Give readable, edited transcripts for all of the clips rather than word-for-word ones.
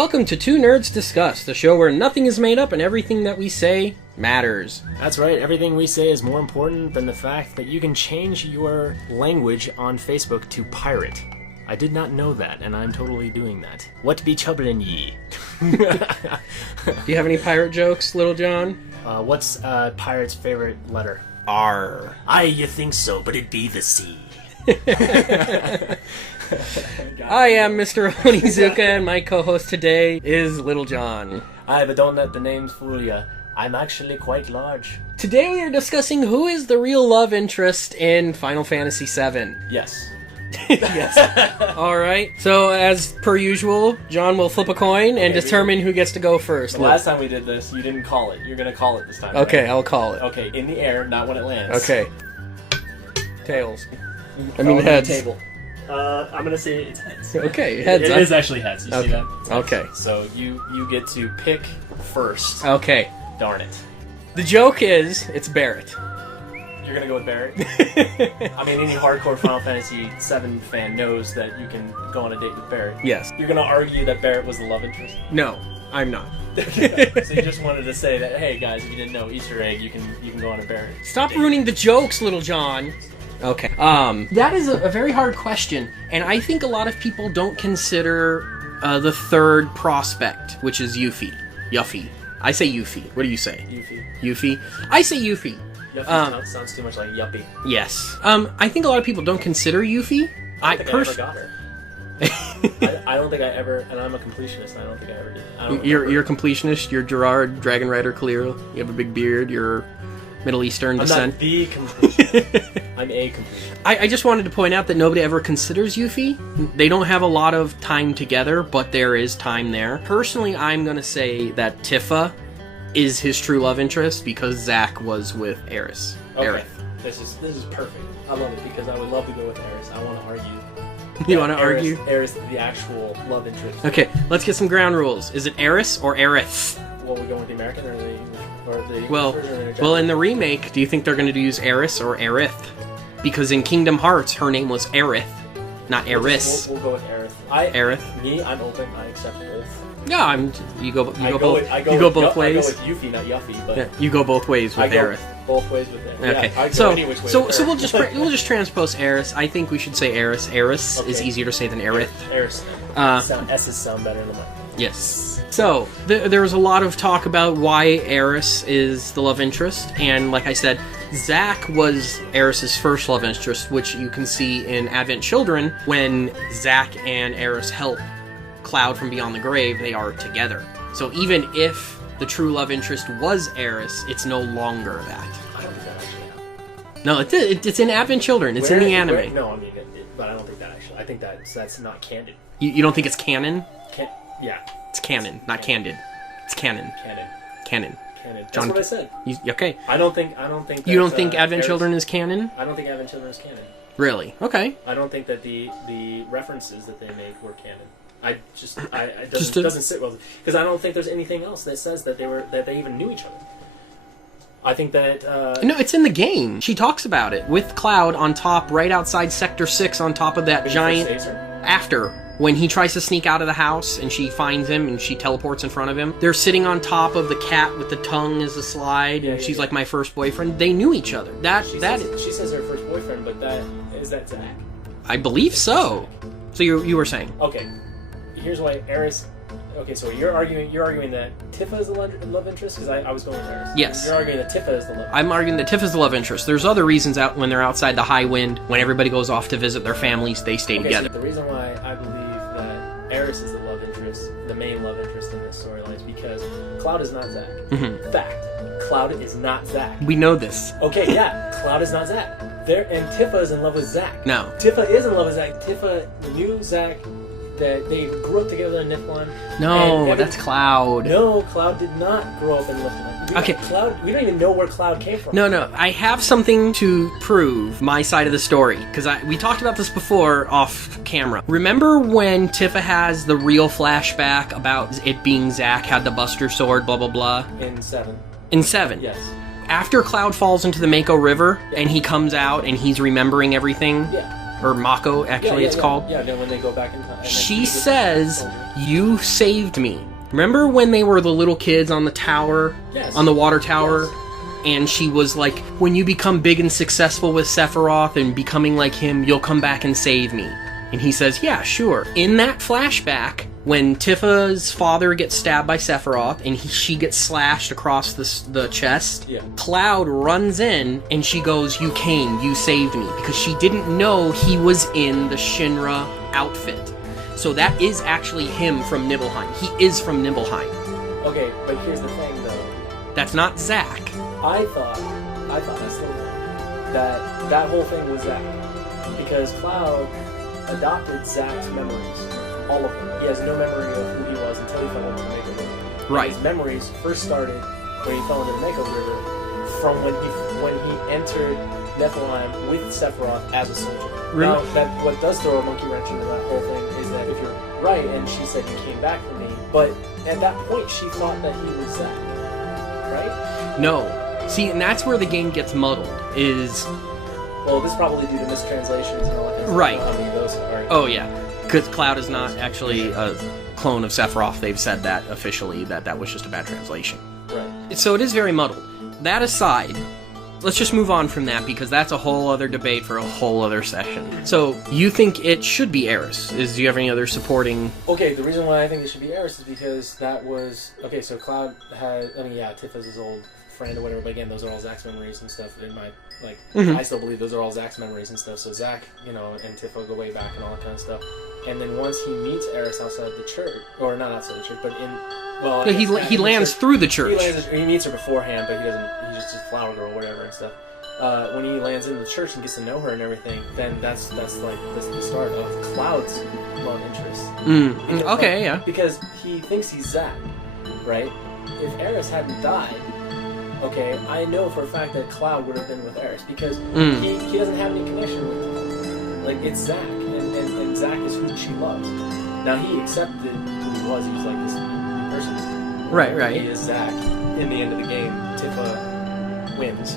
Welcome to Two Nerds Discuss, the show where nothing is made up and everything that we say matters. That's right, everything we say is more important than the fact that you can change your language on Facebook to pirate. I did not know that, and I'm totally doing that. What be troublin' ye? Do you have any pirate jokes, Little Jon? What's pirate's favorite letter? R. Aye, you think so, but it be the C. I am Mr. Onizuka, and my co-host today is Little Jon. Aye, but don't let the names fool ya. I'm actually quite large. Today we are discussing who is the real love interest in Final Fantasy VII. Yes. Yes. Alright, so as per usual, John will flip a coin and determine who gets to go first. The last time we did this, you didn't call it. You're gonna call it this time. Okay, right? I'll call it. Okay, in the air, not when it lands. Okay. Tails. I mean heads. Table. I'm gonna say it's heads. Okay, heads. It is actually heads. You see that? It's heads. Okay. So you get to pick first. Okay. Darn it. The joke is, it's Barrett. You're gonna go with Barrett? I mean, any hardcore Final Fantasy VII fan knows that you can go on a date with Barrett. Yes. You're gonna argue that Barrett was the love interest? No, I'm not. So you just wanted to say that, hey guys, if you didn't know, Easter egg, you can go on a Barrett. Stop ruining the jokes, Little John. Okay. That is a very hard question, and I think a lot of people don't consider the third prospect, which is Yuffie. I say Yuffie. What do you say? Yuffie. I say Yuffie. Yuffie sounds too much like yuppie. Yes. I think a lot of people don't consider Yuffie. I don't think I ever got her. I don't think I ever, and I'm a completionist, I don't think I ever did. You're a completionist, you're Gerard, Dragon Rider Clear, you have a big beard, you're Middle Eastern descent. I'm not the completionist. I'm a completionist. I just wanted to point out that nobody ever considers Yuffie. They don't have a lot of time together, but there is time there. Personally, I'm going to say that Tifa is his true love interest because Zack was with Aerith. Okay. Aerith. This is perfect. I love it because I would love to go with Aerith. I want to argue. You want to argue? Aerith, the actual love interest. Okay, let's get some ground rules. Is it Aerith or Aerith? Well, we go with the American or the English? Or the English version or the Japanese? Well, in the remake, do you think they're going to use Aerith or Aerith? Because in Kingdom Hearts, her name was Aerith, not Aerith. We'll go with Aerith. Aerith. Me, I'm open. I accept both. No, you go both ways. I go with Yuffie, not Yuffie, but yeah, you go both ways with Aerith. Both ways with Aerith. Okay, yeah, so we'll just transpose Aerith. I think we should say Aerith. Aerith is easier to say than Aerith. Aerith. S's sound better than mine. Yes. So there was a lot of talk about why Aerith is the love interest, and like I said, Zack was Aerith's first love interest, which you can see in Advent Children when Zack and Aerith help Cloud from Beyond the Grave. They are together. So even if the true love interest was Aerith, it's no longer that. I don't think that actually happened. No, it's in Advent Children. It's in the anime. No, I mean, but I don't think that actually. I think that's not canon. You don't think it's canon? Yeah. It's canon, not candid. It's canon. Canon. That's John, what I said. Okay. I don't think. You don't think Advent Children is canon? I don't think Advent Children is canon. Really? Okay. I don't think that the references that they made were canon. It doesn't sit well because I don't think there's anything else that says that they even knew each other. I think that no, it's in the game. She talks about it with Cloud on top, right outside Sector 6, on top of that giant. After when he tries to sneak out of the house and she finds him and she teleports in front of him, they're sitting on top of the cat with the tongue as a slide, and she's like, "My first boyfriend." They knew each other. She says her first boyfriend, but is that Zack? I believe so. So you were saying? Okay. Here's why Aerith. Okay, so you're arguing that Tifa is the love interest because I was going with Aerith. Yes. You're arguing that Tifa is the love interest. I'm arguing that Tifa's the love interest. There's other reasons out when they're outside the High Wind, when everybody goes off to visit their families, they stay together. So the reason why I believe that Aerith is the love interest, the main love interest in this storyline, is because Cloud is not Zack. Mm-hmm. Fact. Cloud is not Zack. We know this. Okay, yeah. Cloud is not Zack. And Tifa is in love with Zack. No. Tifa is in love with Zack. Tifa knew Zack. That they grew up together in Niflheim. No, that's Cloud. No, Cloud did not grow up in Niflheim. Okay. Cloud, we don't even know where Cloud came from. No, I have something to prove my side of the story, because we talked about this before off camera. Remember when Tifa has the real flashback about it being Zack had the Buster Sword, blah, blah, blah? In 7. In 7. Yes. After Cloud falls into the Mako River, and he comes out and he's remembering everything. Yeah. or Mako, actually it's called. Yeah, when they go back in time. She says, "You saved me." Remember when they were the little kids on the tower? Yes. On the water tower? Yes. And she was like, when you become big and successful with Sephiroth and becoming like him, you'll come back and save me. And he says, yeah, sure. In that flashback, when Tifa's father gets stabbed by Sephiroth and she gets slashed across the chest, Cloud runs in and she goes, you came, you saved me. Because she didn't know he was in the Shinra outfit. So that is actually him from Nibelheim. He is from Nibelheim. Okay, but here's the thing, though. That's not Zack. I thought that's the thing. That whole thing was Zack. Because Cloud adopted Zack's memories. All of them. He has no memory of who he was until he fell into the Mako River. Right. His memories first started when he fell into the Mako River from when he entered Niflheim with Sephiroth as a soldier. Now, what does throw a monkey wrench into that whole thing is that if you're right, and she said you came back for me, but at that point she thought that he was Zack. Right? No. See, and that's where the game gets muddled, is... Well, this is probably due to mistranslations and all that kind of stuff. Right. How many of those are... Oh, yeah. Because Cloud is not actually a clone of Sephiroth. They've said that officially, that was just a bad translation. Right. So it is very muddled. That aside, let's just move on from that, because that's a whole other debate for a whole other session. So, you think it should be Aeris? Do you have any other supporting... Okay, the reason why I think it should be Aeris is because that was... Okay, so Cloud had... I mean, yeah, Tifa's his old friend or whatever, but again, those are all Zack's memories and stuff. In my... Like, I still believe those are all Zack's memories and stuff. So Zack, and Tifa go way back and all that kind of stuff. And then once he meets Aeris outside the church... Or not outside the church, but in... Well, he lands through the church. He meets her beforehand, but he doesn't... He's just a flower girl or whatever and stuff. When he lands in the church and gets to know her and everything, then that's the start of Cloud's love interest. Okay, yeah. Because he thinks he's Zack, right? If Aeris hadn't died, okay, I know for a fact that Cloud would have been with Aeris because he doesn't have any connection with her. Like, it's Zack, and Zack is who she loves. Now, he accepted who he was. He was like this person. Right. He is Zack. In the end of the game, Tifa wins.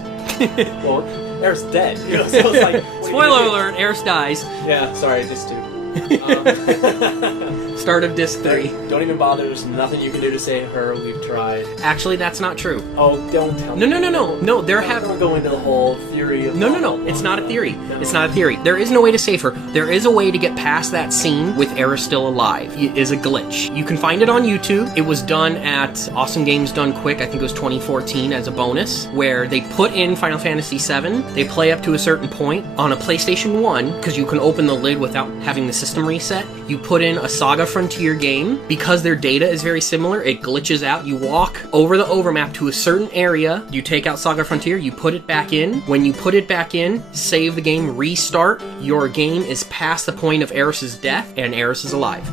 Well, Aerith's dead. So it's like, spoiler alert, Aerith dies. Yeah, sorry, disc 2. Start of disc 3. Don't even bother, there's nothing you can do to save her, we've tried. Actually, that's not true. Oh, don't tell me. No, Don't go into the whole theory of... No, it's not a theory. It's not a theory. There is no way to save her. There is a way to get past that scene with Aerith still alive. It is a glitch. You can find it on YouTube. It was done at Awesome Games Done Quick, I think it was 2014, as a bonus, where they put in Final Fantasy VII, they play up to a certain point on a PlayStation 1, because you can open the lid without having the system reset. You put in a Saga Frontier game. Because their data is very similar, it glitches out. You walk over the overmap to a certain area, you take out Saga Frontier, you put it back in. When you put it back in, save the game, restart, your game is past the point of Aeris' death, and Aeris is alive.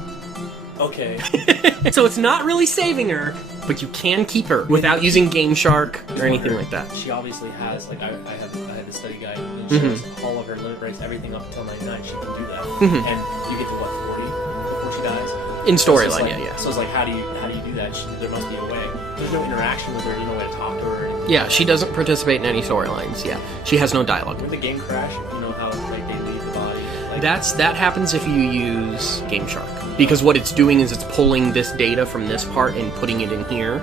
Okay. So it's not really saving her, but you can keep her without using Game Shark or anything like that. She obviously has, like, I had the study guide that shows all of her limit breaks, everything up until 99, she can do that. And you get to, 40 before she dies? In storyline, like, yeah. So it's like, how do you do that? There must be a way. There's no interaction with her, you know way to talk to her. Yeah, she doesn't participate in any storylines, yeah. She has no dialogue. When the game crash, you know how, like, they leave the body? Like, that happens if you use Game Shark. Because what it's doing is it's pulling this data from this part and putting it in here.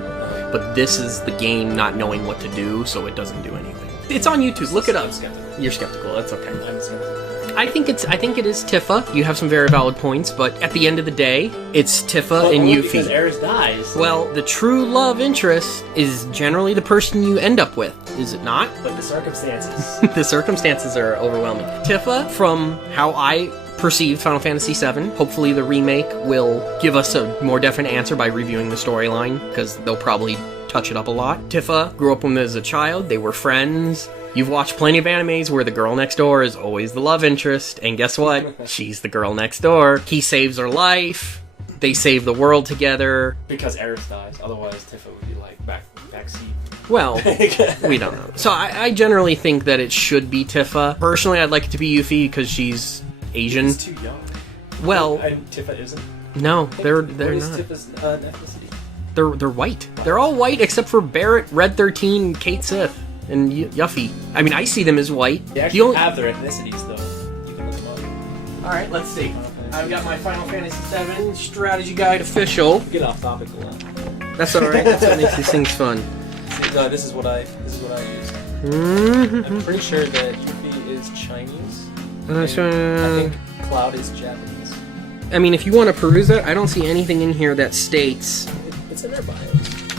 But this is the game not knowing what to do, so it doesn't do anything. It's on YouTube. Look it up. You're skeptical. That's okay. I'm skeptical. I think it is Tifa. You have some very valid points, but at the end of the day, it's Tifa and Yuffie. Because Aeris dies. Well, the true love interest is generally the person you end up with, is it not? But the circumstances. The circumstances are overwhelming. Tifa, from how I perceived Final Fantasy VII, hopefully the remake will give us a more definite answer by reviewing the storyline, because they'll probably touch it up a lot. Tifa grew up with him as a child. They were friends. You've watched plenty of animes where the girl next door is always the love interest, and guess what? She's the girl next door. He saves her life. They save the world together. Because Aerith dies, otherwise Tifa would be like backseat. Well, we don't know. So I generally think that it should be Tifa. Personally, I'd like it to be Yuffie because she's Asian. She's too young. Well, and Tifa isn't. No, they're what not. is Tifa's ethnicity? They're white. They're all white except for Barrett, Red 13, Kate Sith, and Yuffie. I mean, I see them as white. They actually have their ethnicities, though. You can look them Alright, let's see. I've got my Final Fantasy VII Strategy Guide official. Get off topic a lot. That's alright, that's what makes these things fun. See, this is what I use. I'm pretty sure that Yuffie is Chinese. I think Cloud is Japanese. I mean, if you want to peruse it, I don't see anything in here that states... It's in their bio.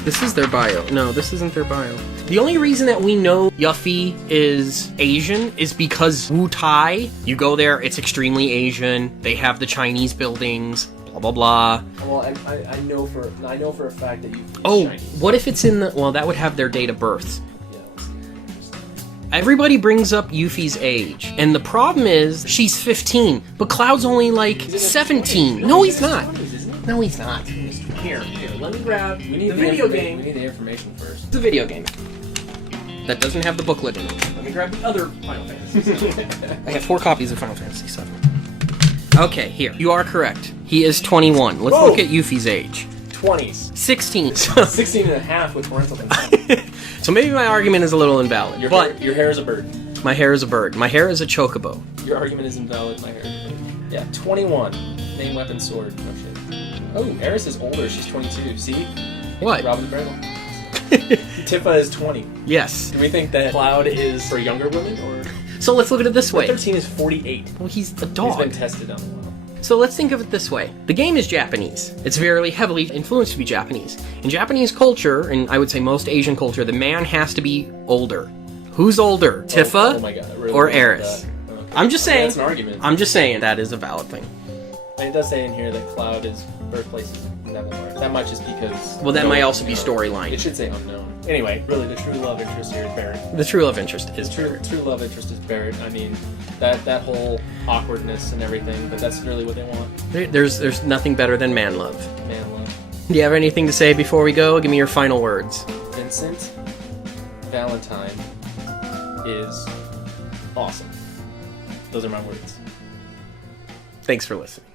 This is their bio. No, this isn't their bio. The only reason that we know Yuffie is Asian is because Wu Tai, you go there, it's extremely Asian. They have the Chinese buildings, blah, blah, blah. Well, I know for a fact that Yuffie is Chinese. What if it's in the... Well, that would have their date of birth. Yeah, let's see. Everybody brings up Yuffie's age, and the problem is she's 15, but Cloud's only like 17. No, he's not. No, he's not. Here, let me grab the video game. We need the information first. It's a video game that doesn't have the booklet in it. Let me grab the other Final Fantasy. I have 4 copies of Final Fantasy VII. Okay, here. You are correct. He is 21. Let's look at Yuffie's age. 20s. 16. 16 and a half with parental consent. So maybe my argument is a little invalid. Your hair is a bird. My hair is a bird. My hair is a chocobo. Your argument is invalid. My hair is a bird. Yeah, 21. Name, weapon, sword. Oh, shit. Oh, Eris is older. She's 22. See? What? Robin Bradle. Tifa is 20. Yes. Do we think that Cloud is for younger women, or...? So let's look at it this way. 13 is 48. Well, he's a dog. He's been tested on a while. So let's think of it this way. The game is Japanese. It's very heavily influenced to be Japanese. In Japanese culture, and I would say most Asian culture, the man has to be older. Who's older? Tifa oh my God, really or Eris? Okay. I'm just saying. That's an argument. I'm just saying that is a valid thing. And it does say in here that Cloud is birthplace is Nevermore. That might just because... Well, that might also be storyline. It should say unknown. Anyway, really, the true love interest here is Barrett. The true love interest is True love interest is Barrett. I mean, that whole awkwardness and everything, but that's really what they want. There's nothing better than man love. Man love. Do you have anything to say before we go? Give me your final words. Vincent Valentine is awesome. Those are my words. Thanks for listening.